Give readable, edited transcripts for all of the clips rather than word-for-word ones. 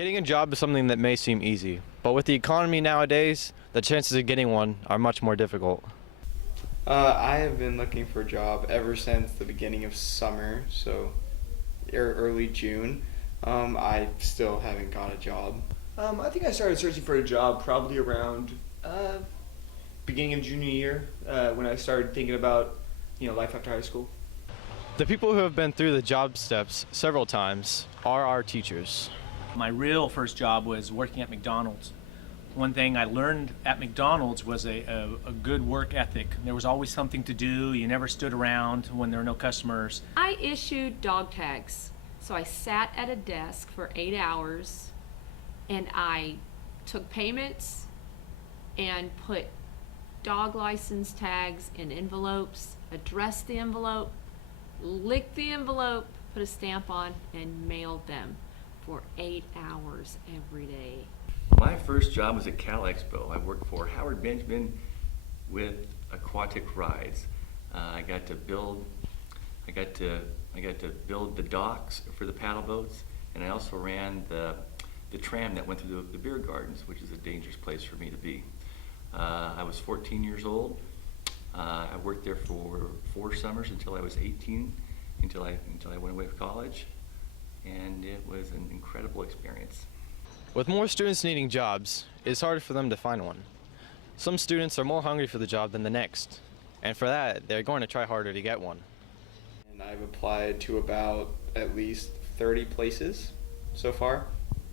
Getting a job is something that may seem easy, but with the economy nowadays, the chances of getting one are much more difficult. I have been looking for a job ever since the beginning of summer, so early June. I still haven't got a job. I think I started searching for a job probably around beginning of junior year when I started thinking about life after high school. The people who have been through the job steps several times are our teachers. My real first job was working at McDonald's. One thing I learned at McDonald's was a good work ethic. There was always something to do. You never stood around when there were no customers. I issued dog tags. So I sat at a desk for 8 hours and I took payments and put dog license tags in envelopes, addressed the envelope, licked the envelope, put a stamp on, and mailed them for 8 hours every day. My first job was at Cal Expo. I worked for Howard Benjamin with Aquatic Rides. I got to build the docks for the paddle boats, and I also ran the tram that went through the beer gardens, which is a dangerous place for me to be. I was 14 years old. I worked there for 4 summers until I was 18, until I went away to college, and it was an incredible experience. With more students needing jobs, it's harder for them to find one. Some students are more hungry for the job than the next, and for that, they're going to try harder to get one. And I've applied to about at least 30 places so far,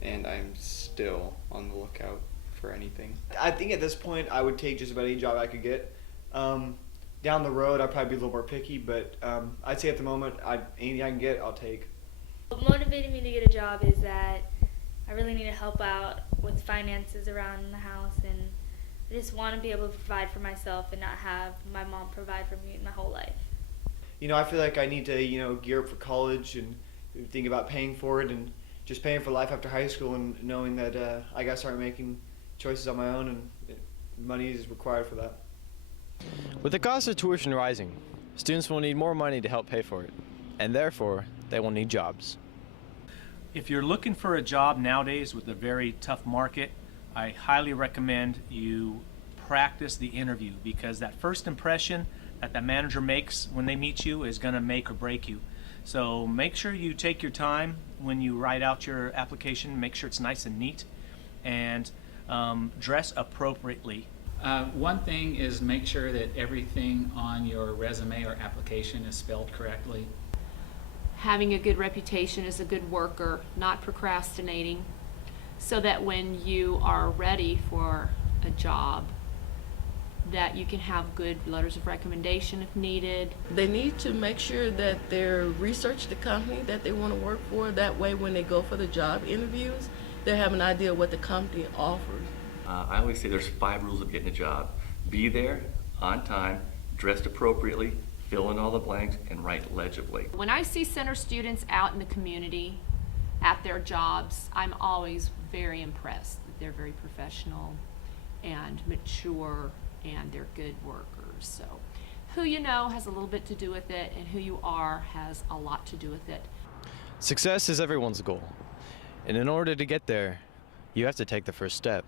and I'm still on the lookout for anything. I think at this point I would take just about any job I could get. Down the road I'd probably be a little more picky, but I'd say at the moment anything I can get I'll take. What motivated me to get a job is that I really need to help out with finances around the house, and I just want to be able to provide for myself and not have my mom provide for me my whole life. I feel like I need to gear up for college and think about paying for it and just paying for life after high school, and knowing that I got to start making choices on my own, and money is required for that. With the cost of tuition rising, students will need more money to help pay for it, and therefore, they will need jobs. If you're looking for a job nowadays with a very tough market, I highly recommend you practice the interview, because that first impression that the manager makes when they meet you is going to make or break you. So make sure you take your time when you write out your application. Make sure it's nice and neat, and dress appropriately. One thing is make sure that everything on your resume or application is spelled correctly. Having a good reputation as a good worker, not procrastinating, so that when you are ready for a job, that you can have good letters of recommendation if needed. They need to make sure that they're research the company that they want to work for. That way when they go for the job interviews, they have an idea what the company offers. I always say there's 5 rules of getting a job. Be there, on time, dressed appropriately, fill in all the blanks, and write legibly. When I see center students out in the community at their jobs, I'm always very impressed that they're very professional and mature and they're good workers. So who you know has a little bit to do with it, and who you are has a lot to do with it. Success is everyone's goal, and in order to get there, you have to take the first step.